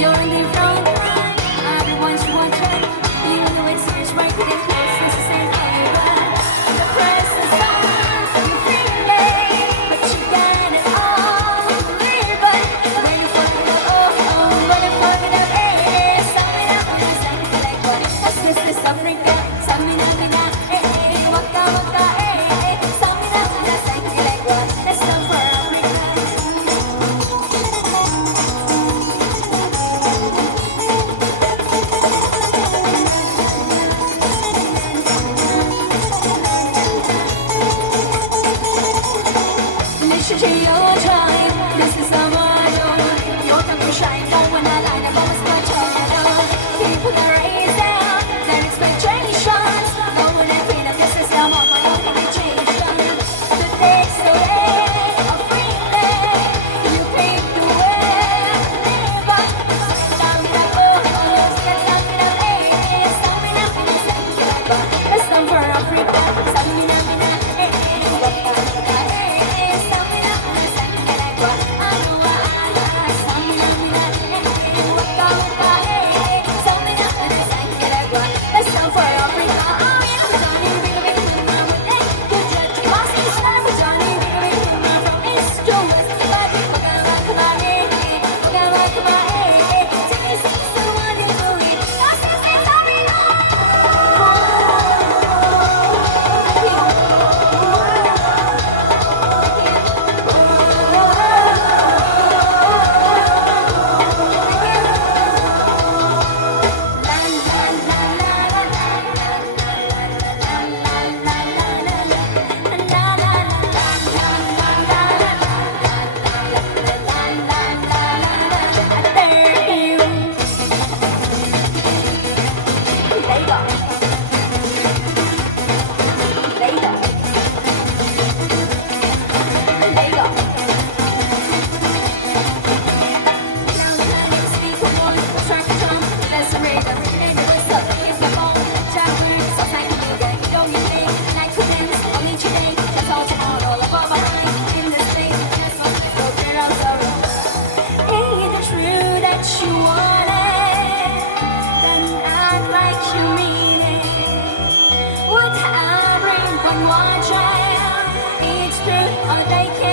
You're in the front line, everyone's watching. You know it's serious, right? Getting close, this is an over. The press is on, you feel it, but you got it all. But waiting for the waiting for the day. Summing up on the second like what? That's this Africa. Summing up in that, waka waka, summing up on the second like what? That's not for Africa. Listen to your tribe, this is the motto. Your time to shine, but when I line up, always got shadow. People are raising their expectations. No one has been up, this is the moment of invitation. The days so late, are freely. You pave the way, live on. Stand up, stand up, summing up in a second. Let's stand for Africa, summing up in a it's true, all they can.